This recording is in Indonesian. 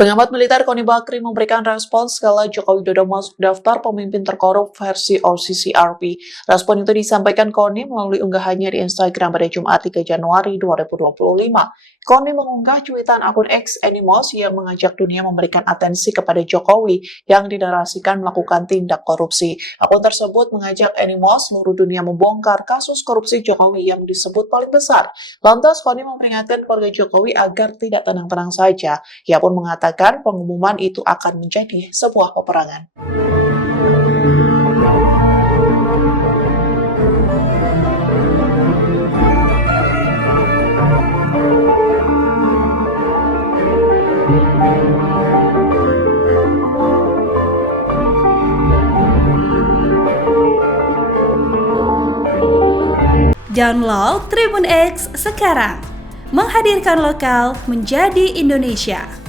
Pengamat militer Koni Bakri memberikan respons skala Joko Widodo masuk daftar pemimpin terkorup versi OCCRP. Respon itu disampaikan Koni melalui unggahannya di Instagram pada Jumat 3 Januari 2025. Koni mengunggah cuitan akun X Animos yang mengajak dunia memberikan atensi kepada Jokowi yang dinarasikan melakukan tindak korupsi. Akun tersebut mengajak Animos seluruh dunia membongkar kasus korupsi Jokowi yang disebut paling besar. Lantas Koni memperingatkan keluarga Jokowi agar tidak tenang-tenang saja. Ia pun mengatakan pengumuman itu akan menjadi sebuah peperangan. Download Tribun X sekarang, menghadirkan lokal menjadi Indonesia.